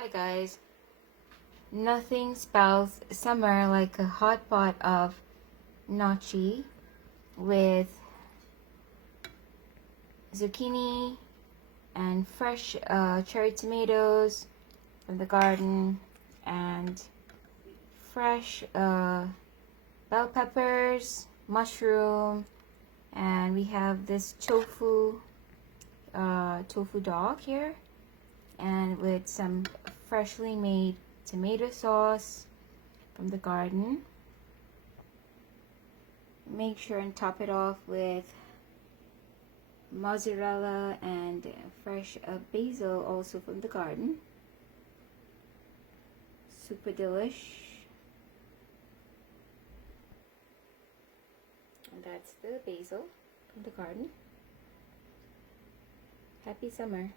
Hi guys, nothing spells summer like a hot pot of gnocchi with zucchini and fresh cherry tomatoes from the garden and fresh bell peppers, mushroom, and we have this tofu dog here, and with some freshly made tomato sauce from the garden. Make sure and top it off with mozzarella and fresh basil, also from the garden. Super delish. And that's the basil from the garden. Happy summer.